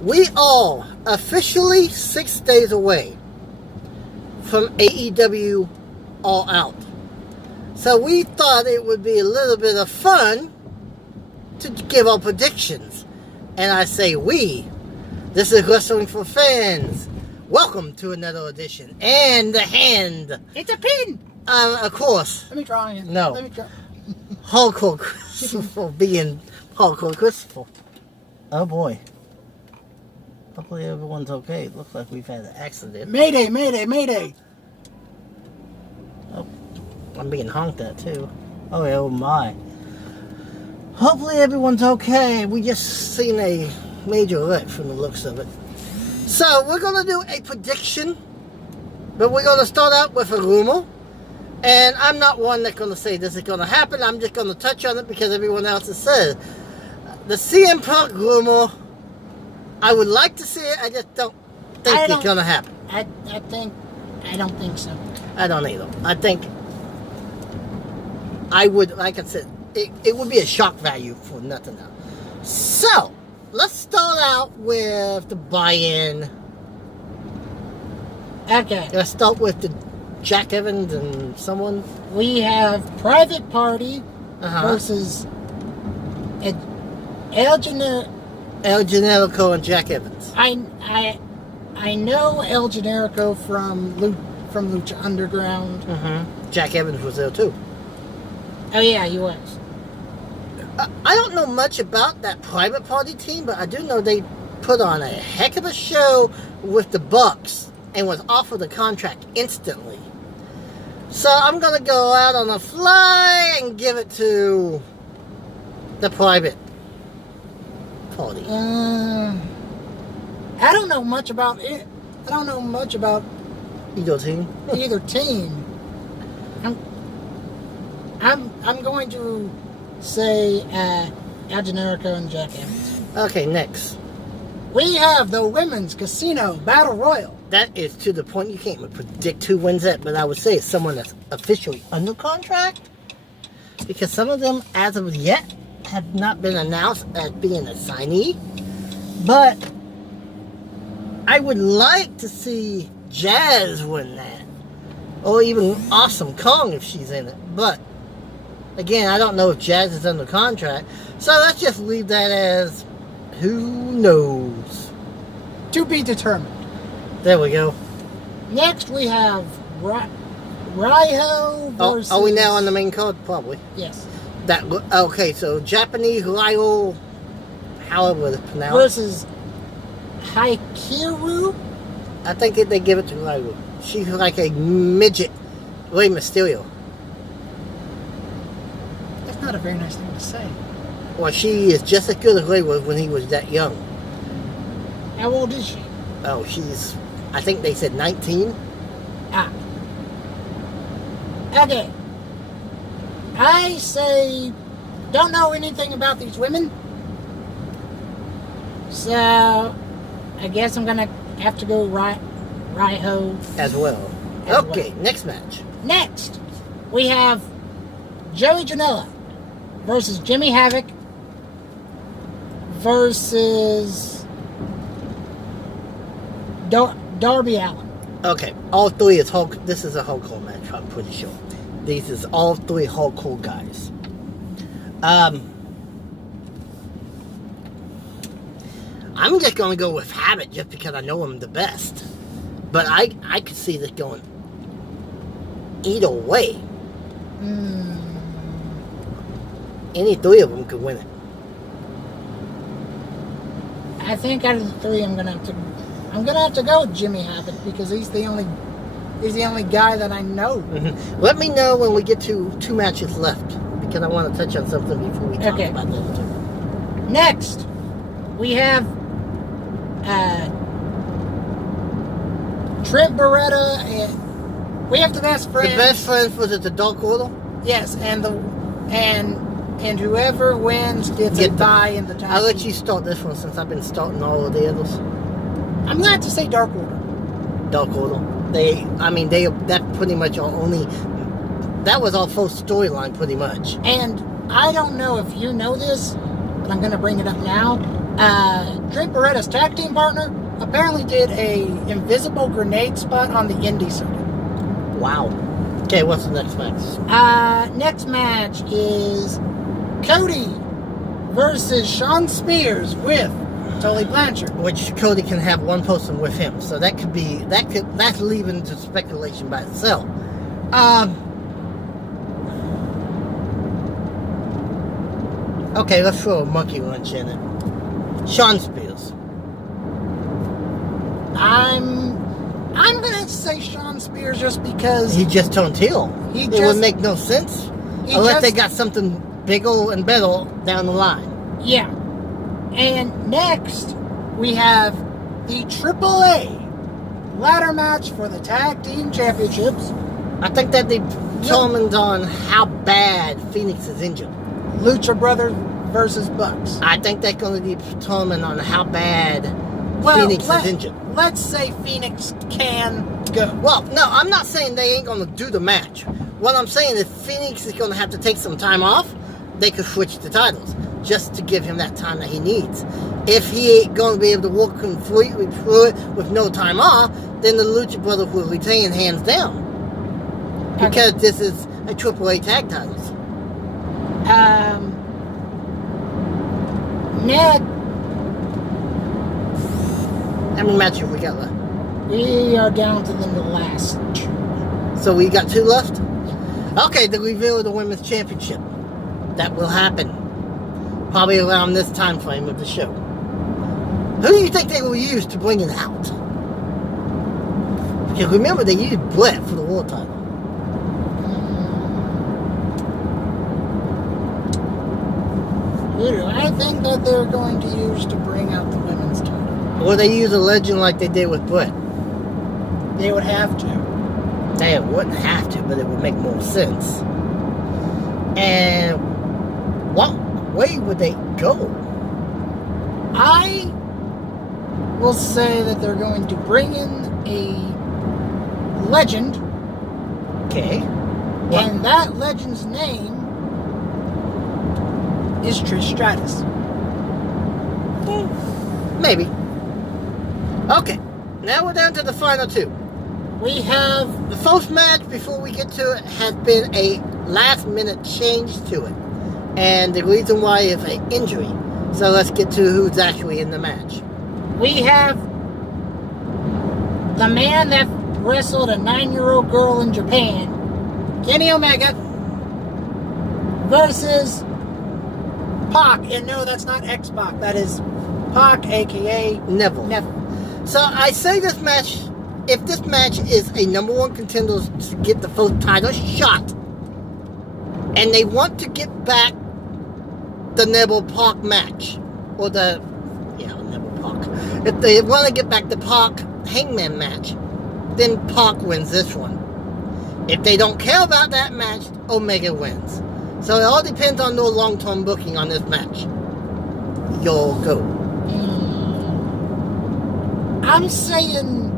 We are officially 6 days away from AEW All Out. So we thought it would be a little bit of fun to give our predictions. And I say we. This is Wrestling for Fans. Welcome to another edition. And the hand. It's a pin. Of course. Let me try it. No. Let me try. Hardcore Christopher being Hardcore Christopher. Oh boy. Hopefully everyone's okay. It looks like we've had an accident. Mayday, mayday, mayday. Oh, I'm being honked at too. Oh my. Hopefully everyone's okay. We just seen a major wreck from the looks of it. So we're going to do a prediction. But we're going to start out with a rumor. And I'm not one that's going to say this is going to happen. I'm just going to touch on it because everyone else has said it. The CM Punk rumor, I would like to see it. I just don't think it's going to happen. I don't think so. I don't either. I think I would, like I said, it would be a shock value for nothing else. So, let's start out with the buy-in. Okay. Let's start with the Jack Evans and someone. We have Private Party versus El Generico and Jack Evans. I know El Generico from Lucha Underground. Jack Evans was there too. Oh yeah, he was. I don't know much about that Private Party team, but I do know they put on a heck of a show with the Bucks and was offered a contract instantly. So I'm going to go out on a fly and give it to the Private Party. I don't know much about it. I don't know much about Either team. either team. I'm going to say El Generico and Jack Evans. Okay, next. We have the Women's Casino Battle Royal. That is to the point you can't even predict who wins that, but I would say it's someone that's officially under contract. Because some of them, as of yet, have not been announced as being a signee. But I would like to see Jazz win that. Or even Awesome Kong if she's in it. But, again, I don't know if Jazz is under contract. So let's just leave that as who knows. To be determined. There we go. Next we have Raiho versus... Are we now on the main card? Probably. Yes. Okay, so Japanese Raiho, however it's pronounced. Versus Hikaru. I think they give it to Raiho. She's like a midget Rey Mysterio. That's not a very nice thing to say. Well, she is just as good as Rey was when he was that young. How old is she? Oh, she's... I think they said 19. Ah. Okay. I say... Don't know anything about these women. So... I guess I'm gonna have to go Raiho. As well. Okay, next match. Next, we have Joey Janela versus Jimmy Havoc versus Darby Allin. Okay, all three is Hulk. This is a Hulk Hogan match, I'm pretty sure. These is all three Hulk Hogan guys. I'm just gonna go with Havoc just because I know him the best. But I could see this going either way. Any three of them could win it. I think out of the three, I'm gonna have to go with Jimmy Havoc because he's the only guy that I know. Let me know when we get to 2 matches left because I want to touch on something before we talk about the other two. Next, we have Trent Beretta and we have the best friends. The best friends, was it the Dark Order? Yes, and whoever wins gets a bye in the time. I'll let you start this one since I've been starting all of the others. I'm glad to say Dark Order. Dark Order. That pretty much that was our first storyline pretty much. And I don't know if you know this, but I'm going to bring it up now. Drake Beretta's tag team partner apparently did a invisible grenade spot on the indie circuit. Wow. Okay, what's the next match? Next match is Cody versus Sean Spears with Tully Blanchard. Which Cody can have one person with him, so that's leaving to speculation by itself. Okay, let's throw a monkey wrench in it. Sean Spears. I'm gonna say Sean Spears just because He just turned heel. It would make no sense unless they got something bigger and better down the line. Yeah. And next we have the AAA ladder match for the tag team championships. I think that they determined on how bad Phoenix is injured. Lucha Brothers versus Bucks. I think they're going to be determined on how bad Phoenix is injured. Let's say Phoenix can go. Well, no, I'm not saying they ain't going to do the match. What I'm saying is Phoenix is going to have to take some time off. They could switch the titles just to give him that time that he needs. If he ain't going to be able to walk completely through it with no time off, then the Lucha Brothers will retain hands down. Because this is a AAA tag titles. Ned, How many matches we got left? we are down to the last two. So we got two left? Okay, the reveal of the Women's Championship. That will happen. Probably around this time frame of the show. Who do you think they will use to bring it out? Because remember, they used Brett for the world title. Who do I think that they're going to use to bring out the women's title? Or they use a legend like they did with Brett. They would have to. They wouldn't have to, but it would make more sense. And what way would they go? I will say that they're going to bring in a legend, Okay. and that legend's name is Trish Stratus. Maybe. Okay. Now we're down to the final two. We have The first match, before we get to it, has been a last-minute change to it. And the reason why is an injury. So let's get to who's actually in the match. the man that wrestled a 9-year-old girl in Japan, Kenny Omega, versus Pac. And no, that's not X-Pac. That is Pac, a.k.a. Neville. Neville. So I say this match, if this match is a number one contender to get the first title shot, and they want to get back the Neville Pac match, or Neville Pac. If they want to get back the Pac Hangman match, then Pac wins this one. If they don't care about that match, Omega wins. So it all depends on their long-term booking on this match. You'll go. I'm saying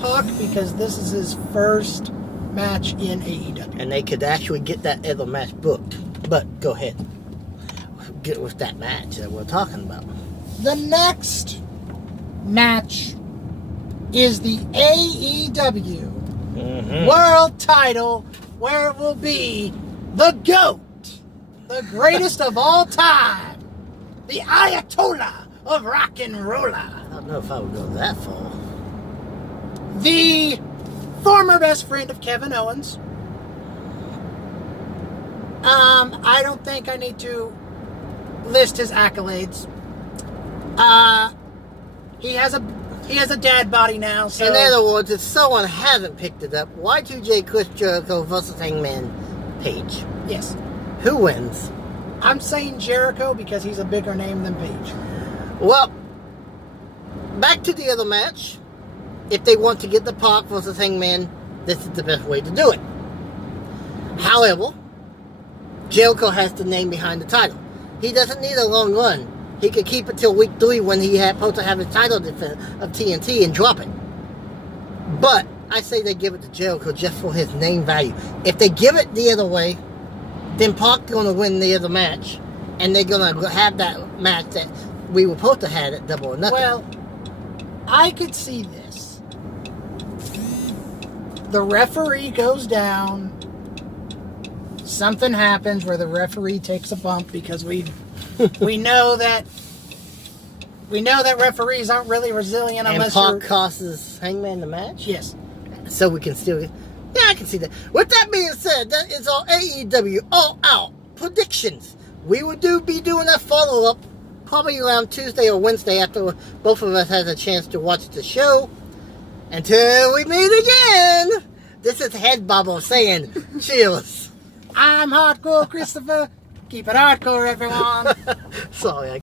Pac because this is his first match in AEW. And they could actually get that other match booked. But go ahead. Get with that match that we're talking about. The next match is the AEW World Title, where it will be the GOAT, the greatest of all time, the Ayatollah of rock and roller, I don't know if I would go that far. the former best friend of Kevin Owens. I don't think I need to list his accolades. He has a dad body now. So In other words, if someone hasn't picked it up, Y2J Chris Jericho versus Hangman Page. yes, Who wins? I'm saying Jericho because he's a bigger name than Page. Well, back to the other match. If they want to get the Pac versus Hangman, this is the best way to do it. However, Jericho has the name behind the title. He doesn't need a long run. He could keep it till week 3 when he had supposed to have his title defense of TNT and drop it. But I say they give it to Jericho just for his name value. If they give it the other way, then Pac's going to win the other match, and they're gonna have that match that we were supposed to have at Double or Nothing. Well, I could see this. The referee goes down. Something happens where the referee takes a bump because we know that referees aren't really resilient and unless Pac you're... costs Hangman the match. Yes. So we can still... Yeah, I can see that. With that being said, that is our AEW All Out predictions. We will be doing a follow-up probably around Tuesday or Wednesday after both of us has a chance to watch the show. Until we meet again, this is Head Bobble saying cheers. I'm Hardcore Christopher. Keep it hardcore, everyone. Sorry,